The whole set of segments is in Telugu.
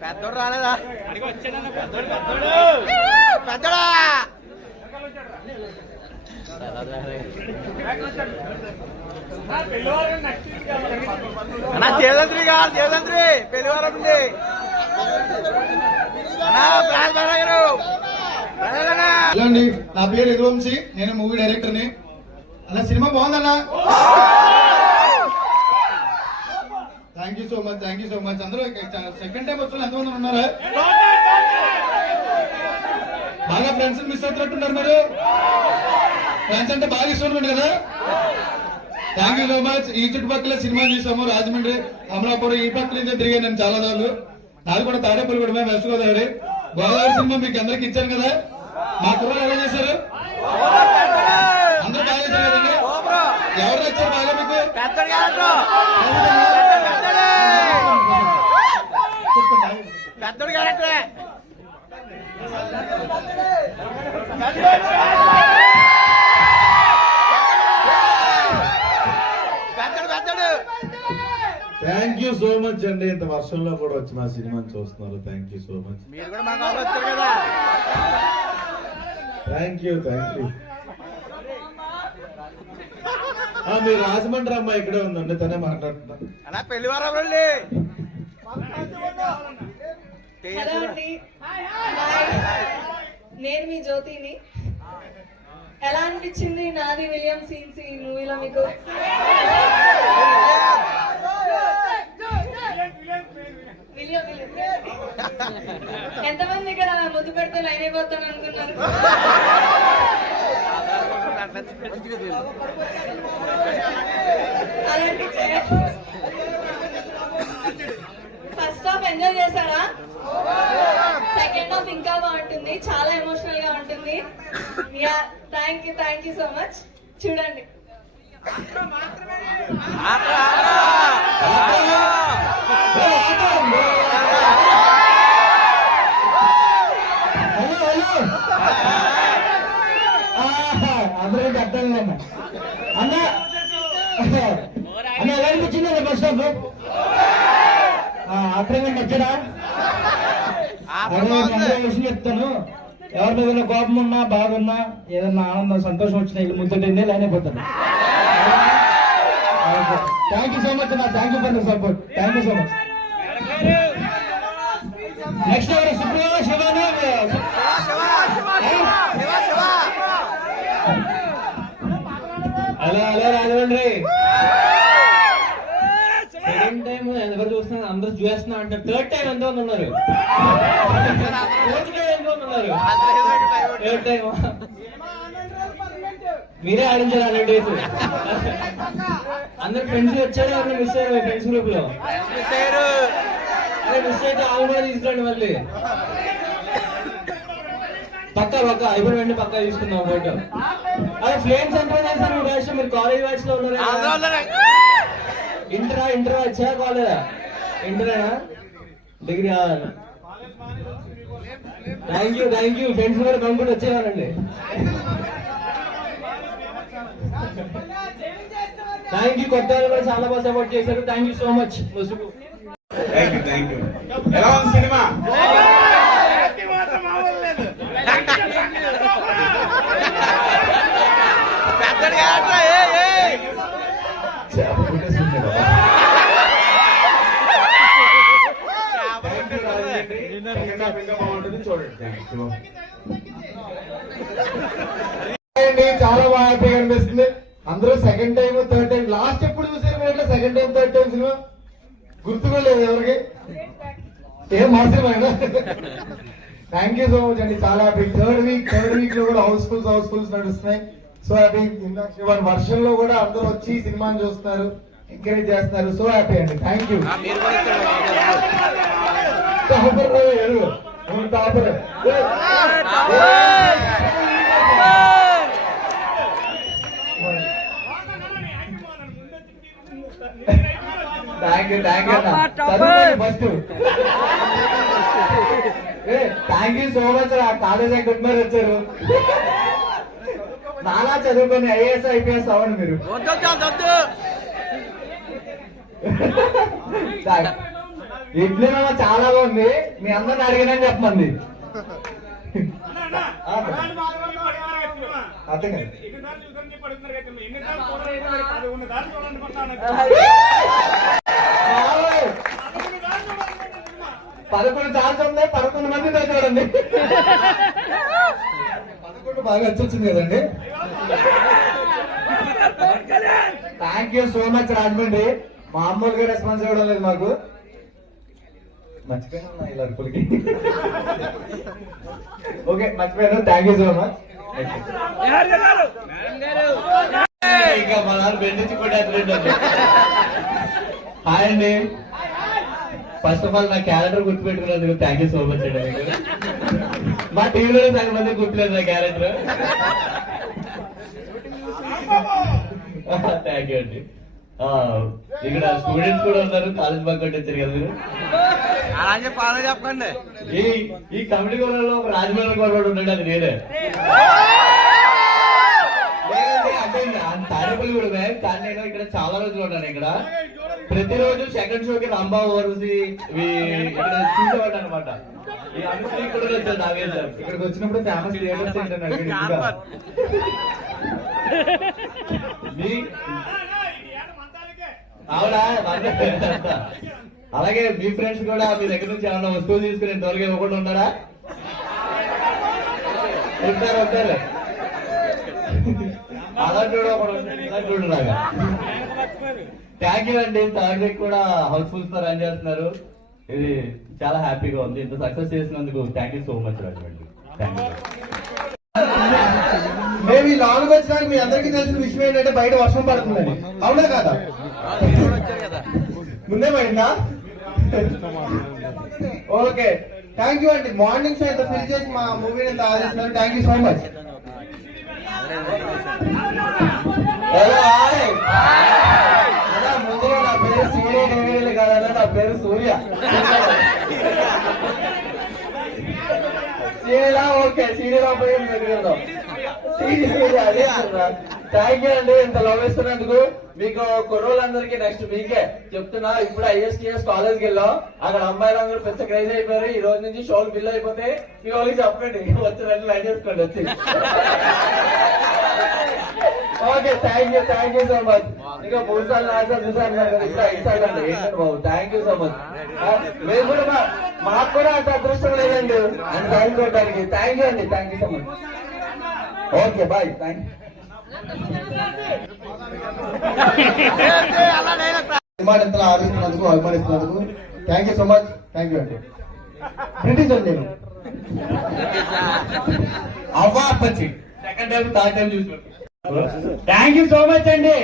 పెద్దోడు రాలేదా? పెద్దోడా అన్నా జయదంత్రి కాదు, జయదంత్రి పెళ్లివారం ఉంది. నా పేరు యదువంశీ, నేను మూవీ డైరెక్టర్ని. అలా సినిమా బాగుందన్నా. Thank you so much, thank you so much. అందరూ సెకండ్ టైం వచ్చిన ఎంతమంది ఉన్నారా? బాగా ఫ్రెండ్స్ మిస్ అవుతున్నట్టున్నారు మీరు. ఫ్రెండ్స్ అంటే బాగా ఇష్టం ఉంటుంది కదా. Thank you so much. ఈ చుట్టుపక్కల సినిమా చూసాము, రాజమండ్రి, అమలాపురం, ఈ పక్కల నుంచే తిరిగాను నేను చాలా సార్లు. నాది కూడా తాడేపల్లి కూడా వెస్ట్ గోదావరి. గోదావరి సినిమా మీకు అందరికి ఇచ్చాను కదా. మా కుర్రలు ఎలా చేశారు? అందరూ బాగా చేశారు కదండి. ఎవరు వచ్చారు బాగా మీకు? పెద్దోడు క్యారెక్టరే. థ్యాంక్ యూ సో మచ్ అండి. ఇంత వర్షంలో కూడా వచ్చి మా సినిమాని చూస్తున్నారు. Thank you so much. మీరు కూడా మాకు వచ్చారు కదా. Thank you, thank you. మీరు రాజమండ్రి అమ్మాయి ఇక్కడే ఉందండి, తనే మాట్లాడుతున్నా. అలా పెళ్లి వారం హలో అండి, నేను మీ జ్యోతిని. ఎలా అనిపించింది నాది విలియం సీన్స్ ఈ మూవీలో మీకు? ఎంతమంది ఇక్కడ ముద్దు పెడితే లైన్ అయిపోతాను అనుకున్నారు? అలాంటి ఫస్ట్ హాఫ్ ఎంజాయ్ చేశారా? సెకండ్ హాఫ్ ఇంకా బాగుంటుంది, చాలా ఎమోషనల్ గా ఉంటుంది. Thank you so much. చూడండి. అందరికీ అర్థం లేదమ్మా. అన్న అన్న ఎలా అనిపించింది ఫస్ట్ హాఫ్? అర్థంగా నచ్చడా? విషయం చెప్తాను. ఎవరి మీద కోపం ఉన్నా, బాధ ఉన్నా, ఏదన్నా ఆనందం, సంతోషం వచ్చినా ఇల్లు ముద్దుంటే లైన్ అయిపోతాను. థ్యాంక్ యూ సో మచ్ అన్న. Thank you for the support. Thank you so much. Next ఎవరు? సుప్రియ, శివానా? అలా అలా రాజమండ్రి సెకండ్ టైం ఎవరు చూస్తున్నారు? అందరూ చూస్తున్నా అంటారు. థర్డ్ టైం ఎంతమంది ఉన్నారు? థర్డ్ టైం మీరే ఆడించారు 100 days. అందరు ఫ్రెండ్స్ వచ్చారు, ఎవరైనా మిస్ అయ్యారు ఫ్రెండ్స్ గ్రూప్ లో? అదే మిస్ అయితే ఆవుగా తీసుకురండి మళ్ళీ. పక్కా అయిపోయి వెంటనే పక్కా తీసుకుందాం ఫోటో. అదే ఫ్లేమ్స్ ఎంటర్ చేస్తారు మీ బ్యాచ్. మీరు కాలేజ్ బ్యాచ్ లో ఉన్నారు. ఇంటర్ వచ్చా కాలేజా? ఇంటరేనా, డిగ్రీ? Thank you. ఫ్రెండ్స్ కూడా కంప్యూటర్ వచ్చేవారండి. Thank you. కొత్త వాళ్ళు కూడా చాలా బాగా సపోర్ట్ చేశారు. Thank you so much. ముసుగు. Thank you. ఎలా ఉంది సినిమా? చాలా బాగా హ్యాపీగా అనిపిస్తుంది. అందరూ second time, third time. Last ఎప్పుడు చూసారు మీరు? సెకండ్ టైం, థర్డ్ టైం సినిమా గుర్తుగా లేదు ఎవరికి? ఏం మా సినిమా? థ్యాంక్ యూ సో మచ్ అండి. చాలా హ్యాపీ. థర్డ్ వీక్ లో కూడా హౌస్ఫుల్స్ నడుస్తున్నాయి. So happy. వర్షంలో కూడా అందరూ వచ్చి సినిమాని చూస్తున్నారు, ఎంకరేజ్ చేస్తున్నారు. సో హ్యాపీ అండి. Thank you. Topper thank you first. Thank you so much రా, కాలేజ్ ఎక్కడ వచ్చారు. నాలా చదువుకొని ఐఏఎస్ ఐపీఎస్ అవ్వండి మీరు. ఇడ్లీ మామ చాలా బాగుంది, మీ అందరిని అడిగినని చెప్పమంది. అర్థం కాదు. 11 సార్లు ఉంది, 11 మందితో చూడండి. 11 బాగా వచ్చింది కదండి. Thank you so much Rajahmundry. మామూలుగా రెస్పాన్స్ ఇవ్వడం లేదు మాకు. మర్చిపోయినా ఇలా అరుపులకి. ఓకే మర్చిపోయాను. Thank you so much. ఇంకా మా నాన్న బెండించి కూడా హాయ్ అండి. ఫస్ట్ ఆఫ్ ఆల్ నా క్యారెక్టర్ గుర్తుపెట్టుకున్నందుకు థ్యాంక్ యూ సో మచ్ అండి. మా టీవీలో సగం మంది గుర్తులేదు నా క్యారెక్టర్. థ్యాంక్ యూ అండి. ఇక్కడ స్టూడెంట్స్ కూడా ఉన్నారు, కాలేజ్ బాగా వచ్చారు కదా మీరు. చెప్పండి. ఈ కమిటీ గోడలో ఒక రాజమౌళి గొడవ ఉన్నాడు, అది నేనే. అంటే తాడేపల్లి కూడా కానీ నేను ఇక్కడ చాలా రోజులు ఉన్నాను. ఇక్కడ ప్రతిరోజు సెకండ్ షోకి రంభా ఓవర్సి ఇక్కడ చూసేవాడు అనమాట. ఈ అనుశ్రీ కూడా వచ్చారు నాగేశ్ సార్. ఇక్కడికి వచ్చినప్పుడు ఫేమస్ థియేటర్స్ ఏంటన్నాడు. అవునా? అలాగే మీ ఫ్రెండ్స్ కూడా మీ దగ్గర నుంచి ఏమన్నా వస్తువు తీసుకుని ఇంతవరకు ఇవ్వకుండా ఉన్నారా? ఉంటారు. అలా చూడలాగా. థ్యాంక్ యూ అండి. థర్డ్ వీక్ కూడా హౌస్ఫుల్స్ తో రన్ చేస్తున్నారు. ఇది చాలా హ్యాపీగా ఉంది. ఇంత సక్సెస్ చేసినందుకు thank you so much Rajahmundry. Thank you. మేము ఈ లాంగ్ వచ్చినాక మీ అందరికీ తెలిసిన విషయం ఏంటంటే బయట వర్షం పడుతుందని. అవునా కాదా? ముందే పడిందా? ఓకే థ్యాంక్ యూ అండి. మార్నింగ్ షో ఎంత ఫిల్ చేసి మా మూవీని ఎంత ఆదరిస్తున్నారు. Thank you so much. ముందుగా నా పేరు సూర్య కాదన్నా, నా పేరు సూర్య. సీరియలా? ఓకే సీరియల్ పోయి థ్యాంక్ యూ అండి. ఇంత లవ్ ఇస్తున్నందుకు. మీకు కుర్రోళ్ళందరికీ నెక్స్ట్ వీకే చెప్తున్నా. ఇప్పుడు ఐఎస్టీఎస్ కాలేజ్కి వెళ్ళాం, అక్కడ అమ్మాయిలందరూ పెద్ద క్రైజ్ అయిపోయారు. ఈ రోజు నుంచి షోలు బిల్ అయిపోతే మీ వాళ్ళకి చెప్పండి, వచ్చినట్లు లైన్ చేసుకోండి వచ్చి. Okay thank you so much. ఇంకా 3 సార్లు 4 సార్లు చూసాను కదా, ఇప్పుడు 5 సార్లు అండి. ఏంటంటే బాబు థ్యాంక్ యూ సో మచ్. మేము కూడా మాకు కూడా అంత అదృష్టం లేదండి అని టైం చూడడానికి. థ్యాంక్ యూ అండి. Thank you so much. Okay bye. Thank you. అభిమానింతలు ఆదరిస్తున్నందుకు, అభిమానిస్తున్నందుకు thank you so much. Thank you అండి. బ్రిటిష్ అండి నేను. అవ్వా అప్పచ్చి సెకండ్ టైం థర్డ్ టైం చూసి థ్యాంక్ యూ సో మచ్ అండి.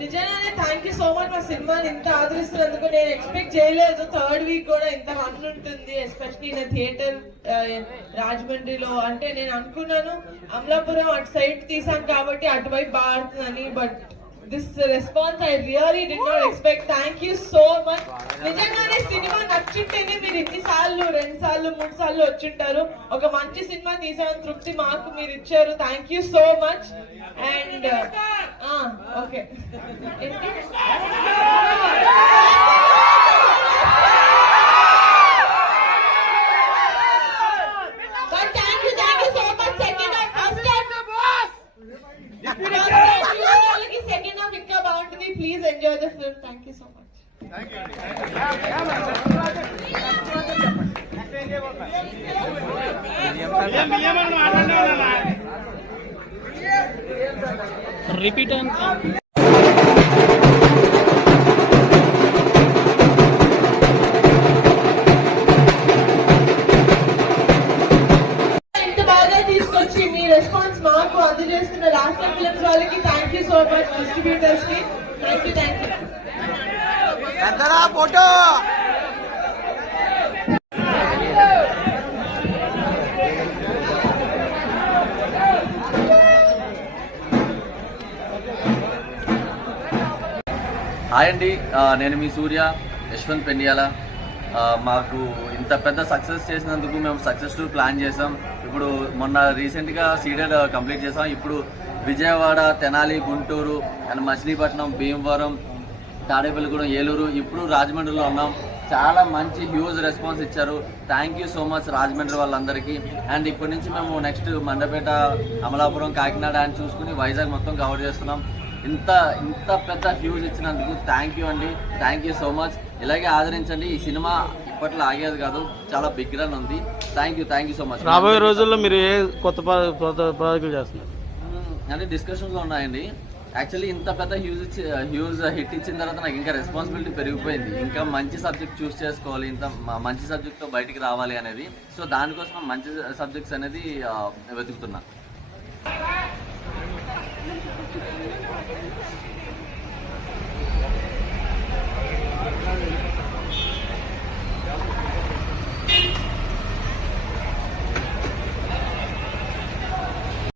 నిజంగానే థ్యాంక్ యూ సో మచ్. మా సినిమాని ఇంత ఆదరిస్తున్నందుకు. నేను ఎక్స్పెక్ట్ చేయలేదు థర్డ్ వీక్ కూడా ఇంత రన్ ఉంటుంది, ఎస్పెషలీ ఇన్ థియేటర్ రాజమండ్రిలో. అంటే నేను అనుకున్నాను అమలాపురం అటు సైడ్ తీసాను కాబట్టి అటువైపు బాగా ఆడుతుందని. But this response I really did not expect. Thank you so much. నిజంగానే సినిమా నచ్చుంటేనే మీరు ఇన్ని సార్లు 2 సార్లు 3 సార్లు వచ్చింటారు. ఒక మంచి సినిమా తీసామని తృప్తి మాకు మీరు ఇచ్చారు. Thank you so much. And okay second half ఇంకా బాగుంటుంది. Please enjoy the film. Thank you so much. Repeat response మాకు అందజేస్తున్న రాష్ట్ర ఫిల్మ్స్ వాళ్ళకి thank you so much. Distributors కి థ్యాంక్ యూ. ఫోటో హాయ్ అండి, నేను మీ సూర్య యశ్వంత్ పెండియాల. మాకు ఇంత పెద్ద సక్సెస్ చేసినందుకు మేము సక్సెస్ఫుల్ ప్లాన్ చేసాం. ఇప్పుడు మొన్న రీసెంట్గా సీడెడ్ కంప్లీట్ చేసాం. ఇప్పుడు విజయవాడ, తెనాలి, గుంటూరు అండ్ మచిలీపట్నం, భీమవరం, తాడేపల్లిగూడెం, ఏలూరు, ఇప్పుడు రాజమండ్రిలో ఉన్నాం. చాలా మంచి హ్యూజ్ రెస్పాన్స్ ఇచ్చారు. Thank you so much Rajahmundry వాళ్ళందరికీ. అండ్ ఇప్పటి నుంచి మేము నెక్స్ట్ మండపేట, అమలాపురం, కాకినాడ అని చూసుకుని వైజాగ్ మొత్తం కవర్ చేస్తున్నాం. ఇంత పెద్ద హ్యూజ్ ఇచ్చినందుకు థ్యాంక్ యూ అండి. Thank you so much. ఇలాగే ఆదరించండి. ఈ సినిమా ఇప్పట్లో ఆగేది కాదు, చాలా బిగ్ రన్ ఉంది. Thank you so much. రాబోయే రోజుల్లో మీరు ఏ కొత్త ప్రాజెక్టులు చేస్తున్నారు? అంటే డిస్కషన్స్లో ఉన్నాయండి. యాక్చువల్లీ ఇంత పెద్ద హ్యూజ్ హిట్ ఇచ్చిన తర్వాత నాకు ఇంకా రెస్పాన్సిబిలిటీ పెరిగిపోయింది. ఇంకా మంచి సబ్జెక్ట్ చూస్ చేసుకోవాలి, మంచి సబ్జెక్ట్తో బయటికి రావాలి అనేది. సో దానికోసం మంచి సబ్జెక్ట్స్ అనేది వెతుకుతున్నా.